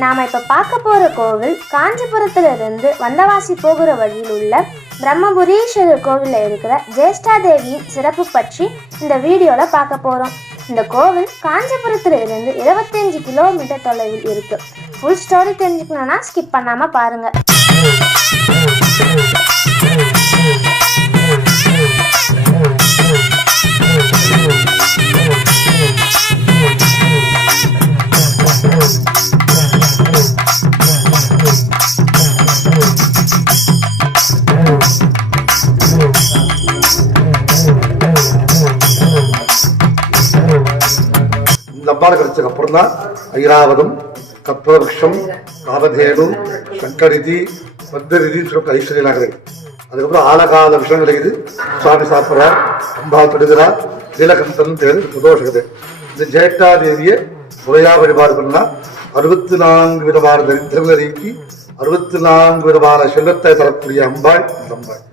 நாம் இப்போ பார்க்க போகிற கோவில் காஞ்சிபுரத்திலிருந்து வந்தவாசி போகிற வழியில் உள்ள பிரம்மபுரீஸ்வரர் கோவிலில் இருக்கிற ஜேஷ்டா தேவியின் சிறப்பு பற்றி இந்த வீடியோவில் பார்க்க போகிறோம். இந்த கோவில் காஞ்சிபுரத்திலிருந்து 25 கிலோமீட்டர் தொலைவில் இருக்குது. ஃபுல் ஸ்டோரி தெரிஞ்சுக்கணுன்னா ஸ்கிப் பண்ணாமல் பாருங்கள். அம்பாள் கிடைச்சதுக்கு அப்புறம் தான் ஐராவதம், கற்பவருஷம், காமதேனு, சங்கரிதி, பத்தரிதின்னு சொல்லிட்டு ஐஸ்வர்யெல்லாம் கிடைக்குது. அதுக்கப்புறம் ஆழகால விஷயம் கிடைக்குது. சுவாமி சாப்பிட்றார், அம்பாள் தொடுகிறார், நீலகந்தன் பேர் பிரதோஷகுது. இந்த ஜேஷ்டா தேவியை முறையா வழிபாடு பண்ணா 64 விதமான தரித்திரங்களை நீக்கி 64 விதமான செல்வத்தை தரக்கூடிய அம்பாள் இந்த அம்பாள்.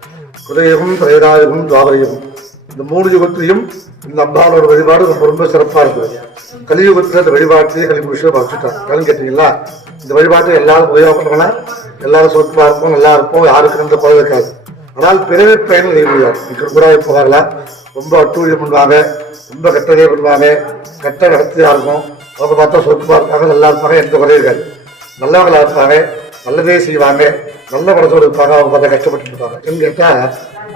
குதயமும் திரையராயமும் துவாபரயமும் இந்த 3 யுகத்திலையும் இந்த அம்பாளோட வழிபாடு ரொம்ப சிறப்பா இருக்குது. கலியுகத்துல இந்த வழிபாட்டிலேயே கலியுக விஷயம் வச்சுட்டாங்க. ஏன்னு கேட்டீங்களா, இந்த வழிபாட்டை எல்லாரும் உபயோகப்படுறோம்னா எல்லாரும் சொத்துப்பா இருப்போம், நல்லா இருப்போம், யாருக்கும் இந்த பதவி இருக்காது. ஆனால் பிறவி பயன் முடியாது. கூட போகலாம், ரொம்ப அட்டூழியம் பண்ணுவாங்க, ரொம்ப கெட்டதே பண்ணுவாங்க, கெட்ட நடத்தியா இருக்கும். அவங்க பார்த்தா சொத்துப்பா இருப்பாங்க, நல்லா இருப்பாங்க, எந்த குறையும் இருக்காது. நல்லவங்களா இருப்பாங்க, நல்லதே செய்வாங்க, நல்ல படத்தோடு இருப்பாங்க. அவங்க பார்த்தா கஷ்டப்பட்டு இருப்பாங்க. ஏன்னு கேட்டா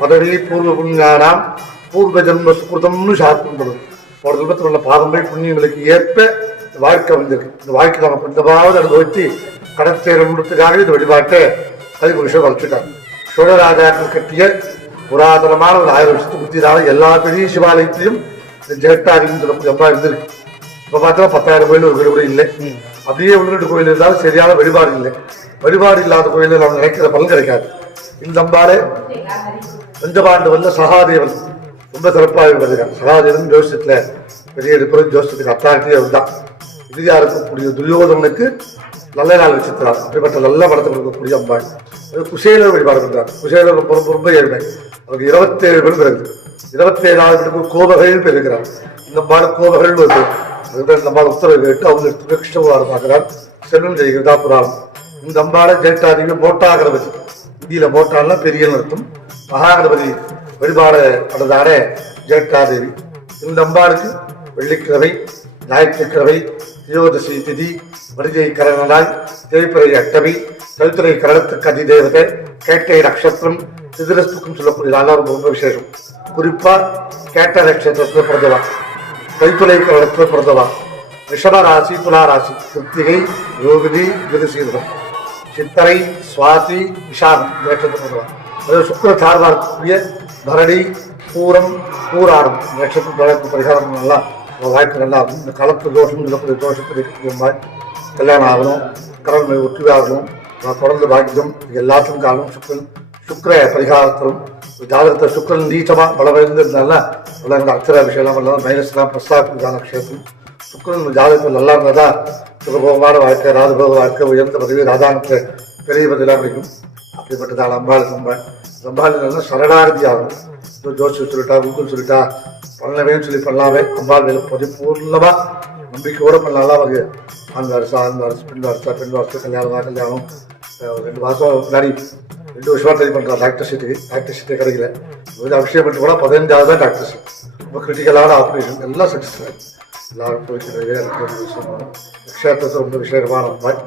பதவி பூர்வ புண்ணியானாம் பூர்வ ஜென்ம சுகிருதம்னு சாஸ்திரம் பண்ணுது. ஒரு ஜென்மத்தில் உள்ள பாவங்கள் புண்ணியங்களுக்கு ஏற்ப வாழ்க்கை வந்திருக்கு. இந்த வாழ்க்கை நம்ம கொஞ்சமாவது அனுபவித்து கடற்சேரத்துக்காக இந்த வழிபாட்டை கலியுக விஷயம் வளர்த்துட்டாங்க. சோழராஜாக்கள் கட்டிய புராதனமான ஒரு 1000 வருஷத்துக்கு புத்தியதாக எல்லா பெரிய சிவாலயத்திலையும் இந்த ஜேஷ்டாதின்னு சொல்லக்கூடிய அம்மா இருந்திருக்கு. இப்போ பார்த்தா 10,000 கோயில் ஒரு கோயில் கூட இல்லை. அப்படியே 1-2 கோயில் இருந்தாலும் சரியான வழிபாடு இல்லை. வழிபாடு இல்லாத கோயிலில் நம்ம நினைக்கிற பலன் கிடைக்காது. இந்த அம்பாலே பஞ்சபாண்டவன்ல சகாதேவன் ரொம்ப சிறப்பாக வருகிறார். சகாதேவன் ஜோசியத்துல பெரிய ஜோசியத்துக்கு அத்தாரிட்டியே தான். இறுதியா இருக்கக்கூடிய துரியோதனுக்கு நல்ல நாள் வச்சிருக்கிறார். அப்படிப்பட்ட நல்ல படத்தை கொடுக்கக்கூடிய அம்பாள். குசேலர் வழிபாடு பண்றார். குசேலர் ரொம்ப ரொம்ப ஏழ்மை. அவருக்கு 27 பேர் பிறகு 27வது பேருக்கு கோபகைன்னு பேர் இருக்கிறார். இந்த அம்பாள் கோபகள் வருது. அதுதான் இந்த அம்பாள் உத்தரவு கேட்டு அவங்க கிருஷ்ணகுமார் பார்க்கிறார். செல்வம் செய்கிறதா புராணம். இந்த அம்பாளை ஜேஷ்டாதேவி மோட்டாகரபதி. இந்தியில மோட்டாள்னா பெரிய அர்த்தம். மகாகணபதி வழிபாடு பண்ணதான ஜேஷ்டாதேவி. இந்த அம்பாளுக்கு வெள்ளிக்கிழமை, ஞாயிற்றுக்கிழமை, தியோதசி திதி, வரிஜை கரணனாய், தேய்பிறை அட்டமி, சவித்திரை கரணத்துக்கு அதிதேவதை, கேட்டை நட்சத்திரம், சிதிரஸ்துக்கும் சொல்லக்கூடிய நாளாக ரொம்ப விசேஷம். குறிப்பா கேட்ட நட்சத்திரத்தில் பிறந்தவா, கைத்துளை கரணத்தில் பிறந்தவா, ரிஷப ராசி, துலா ராசி, கிருத்திகை, ரோகிணி, மிருகசீரகம், சித்தரை, சுவாதி, விஷாகம் நட்சத்திரம் பிறந்தவா. அதாவது சுக்கர சார்பாக இருக்கக்கூடிய பரணி, பூரம், பூராடம் நட்சத்திரத்துக்கு பரிகாரம் நல்லா வாழ்க்கை நல்லா ஆகும். இந்த கலப்பு தோஷம் சொல்லக்கூடிய தோஷத்தை கல்யாணம் ஆகணும், கடல் ஒற்றுமையாகணும், தொடர்ந்து பாக்கியம், இது எல்லாத்துக்கும் காரணம் சுக்கரன். சுக்கர பரிகாரத்திலும் ஜாதகத்தை சுக்கரன் நீச்சமாக பலவழிந்திருந்தால இந்த அக்ஷர விஷயம்லாம் பண்ணலாம். மைனஸ்லாம் பிரஸ்தான விஷயத்தும் சுக்கரன் ஜாதகத்தில் நல்லா இருந்ததா சுகபோகமான வாழ்க்கை, ராஜபோக வாழ்க்கை, உயர்ந்த பதவி, ராஜாங்கத்தை பெரிய பதிலாக கிடைக்கும். அப்படிப்பட்டதால் அம்பாள் அம்பாள் சரணாகதி ஆகும். ஜோசியம் சொல்லிட்டா, கூகுள் சொல்லிட்டா, பண்ணவேன்னு சொல்லி பண்ணலாமே. அம்பாள் மேலே பரிபூர்ணமாக நம்பிக்கையோடு பண்ணலாம். அவங்க ஆண் வாரிசு, பெண் வாரிசு, கல்யாணம் 2 மாதம் முன்னாடி 2 வருஷமாக ட்ரை பண்ணுறான் டாக்டர் சீட்டே கிடைக்கல. அபிஷேகம் பண்ணிட்டு கூட 15வது தான் டாக்டர் சீட். ரொம்ப கிரிட்டிக்கலான ஆப்ரேஷன் எல்லாம் சக்ஸஸ். எல்லாரும் போய்க்கிறதே எனக்கு ஒரு விஷயம். க்ஷேத்திரத்தை ரொம்ப விசேஷமான அம்பாள்.